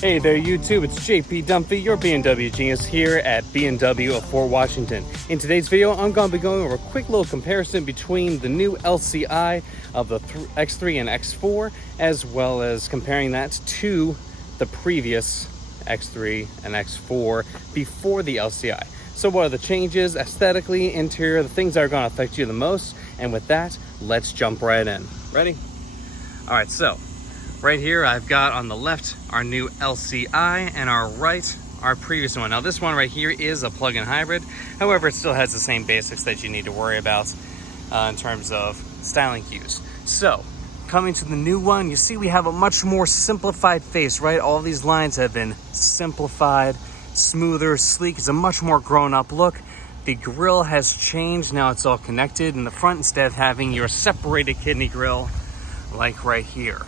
Hey there YouTube, it's JP Dunphy, your BMW genius here at BMW of Fort Washington. In today's video, I'm going to be going over a quick little comparison between the new LCI of the X3 and X4, as well as comparing that to the previous X3 and X4 before the LCI. So what are the changes aesthetically, interior, the things that are going to affect you the most? And with that, let's jump right in. Ready? All right, so right here, I've got on the left our new LCI and our right, our previous one. Now this one right here is a plug-in hybrid. However, it still has the same basics that you need to worry about in terms of styling cues. So coming to the new one, you see we have a much more simplified face, right? All these lines have been simplified, smoother, sleek. It's a much more grown-up look. The grille has changed. Now it's all connected in the front instead of having your separated kidney grille like right here.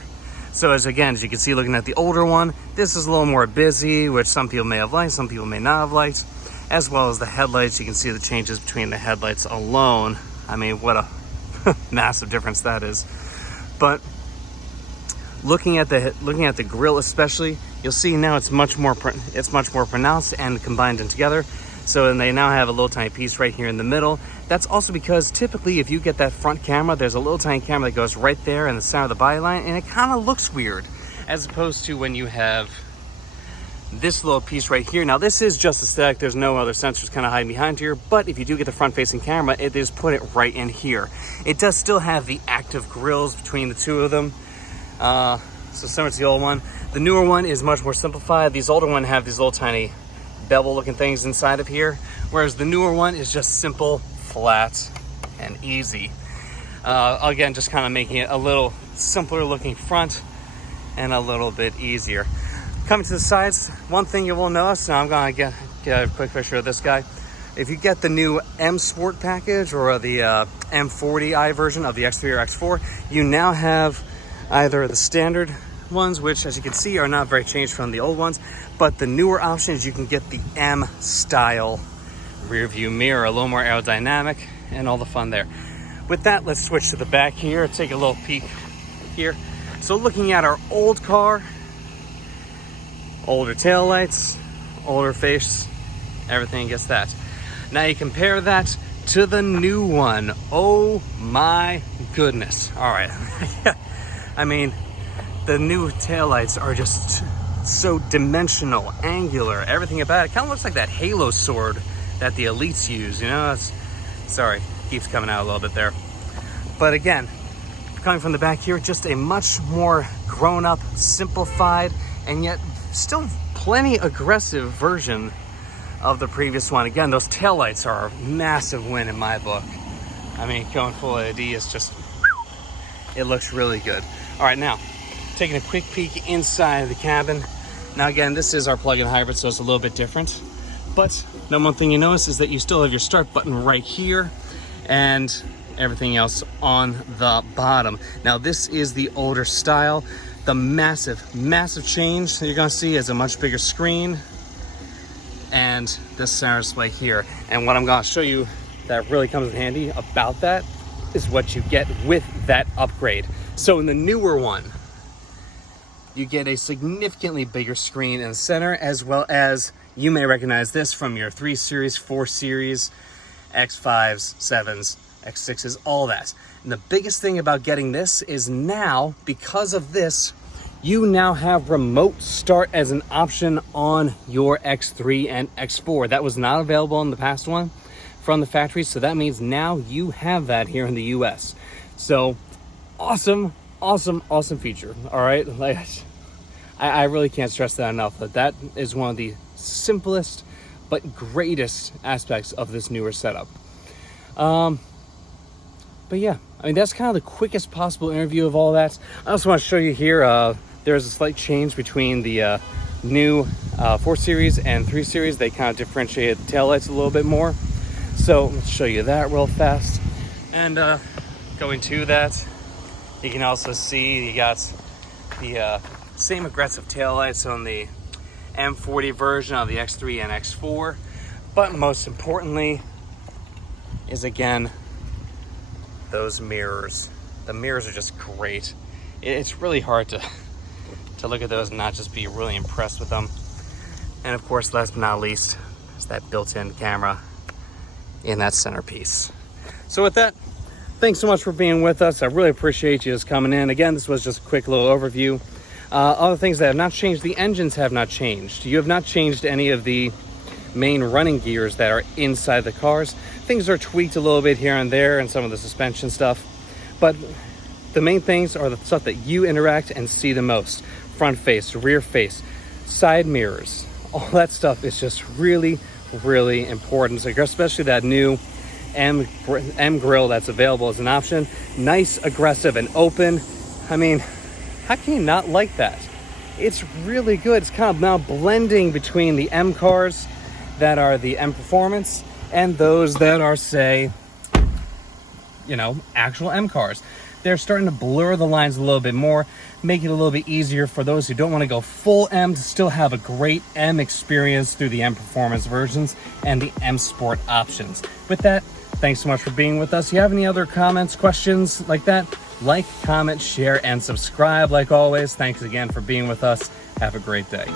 So as you can see, looking at the older one, this is a little more busy, which some people may have liked, some people may not have liked, as well as the headlights. You can see the changes between the headlights alone. I mean, what a massive difference that is. But looking at the grille especially, you'll see now it's much more pronounced and combined in together. So then they now have a little tiny piece right here in the middle. That's also because typically if you get that front camera, there's a little tiny camera that goes right there in the center of the body line, and it kind of looks weird, as opposed to when you have this little piece right here. Now this is just aesthetic. There's no other sensors kind of hiding behind here, but if you do get the front facing camera, it is put it right in here. It does still have the active grills between the two of them. So similar to the old one. The newer one is much more simplified. These older ones have these little tiny bevel looking things inside of here, whereas the newer one is just simple, flat, and easy. Again, just kind of making it a little simpler looking front and a little bit easier. Coming to the sides, one thing you will notice, now I'm going to get a quick picture of this guy. If you get the new M Sport package or the M40i version of the X3 or X4, you now have either the standard ones, which as you can see are not very changed from the old ones, but the newer options, you can get the M style rear view mirror, a little more aerodynamic and all the fun there. With that, let's switch to the back here, take a little peek here. So looking at our old car, older taillights, older face, everything gets that. Now you compare that to the new one. Oh my goodness. All right. I mean, the new taillights are just so dimensional, angular, everything about it kind of looks like that halo sword that the elites use, you know? Sorry, keeps coming out a little bit there. But again, coming from the back here, just a much more grown-up, simplified, and yet still plenty aggressive version of the previous one. Again, those taillights are a massive win in my book. I mean, going full LED is just, it looks really good. All right, now, taking a quick peek inside of the cabin. Now again, this is our plug-in hybrid, so it's a little bit different. But the one thing you notice is that you still have your start button right here and everything else on the bottom. Now this is the older style. The massive change that you're gonna see is a much bigger screen and this center display here. And what I'm gonna show you that really comes in handy about that is what you get with that upgrade. So in the newer one, you get a significantly bigger screen in the center, as well as you may recognize this from your 3 Series, 4 Series, X5s, 7s, X6s, all that. And the biggest thing about getting this is now, because of this, you now have remote start as an option on your X3 and X4. That was not available in the past one from the factory, so that means now you have that here in the US. So awesome feature. All right, like I really can't stress that enough, that is one of the simplest but greatest aspects of this newer setup. But yeah, I mean, that's kind of the quickest possible interview of all that. I also want to show you here, there's a slight change between the new 4 Series and 3 Series. They kind of differentiated the taillights a little bit more. So let's show you that real fast. And going to that, you can also see you got the same aggressive taillights on the M40 version of the X3 and X4, but most importantly is again those mirrors. The mirrors are just great. It's really hard to to look at those and not just be really impressed with them. And of course, last but not least, is that built-in camera in that centerpiece. So with that, thanks so much for being with us. I really appreciate you just coming in. Again, this was just a quick little overview. Other things that have not changed, the engines have not changed. You have not changed any of the main running gears that are inside the cars. Things are tweaked a little bit here and there and some of the suspension stuff, but the main things are the stuff that you interact and see the most. Front face, rear face, side mirrors, all that stuff is just really, really important. So especially that new M grille that's available as an option. Nice, aggressive, and open. I mean, how can you not like that? It's really good. It's kind of now blending between the M cars that are the M Performance and those that are, say, you know, actual M cars. They're starting to blur the lines a little bit more, make it a little bit easier for those who don't want to go full M to still have a great M experience through the M Performance versions and the M Sport options. With that, thanks so much for being with us. If you have any other comments, questions like that, like, comment, share, and subscribe like always. Thanks again for being with us. Have a great day.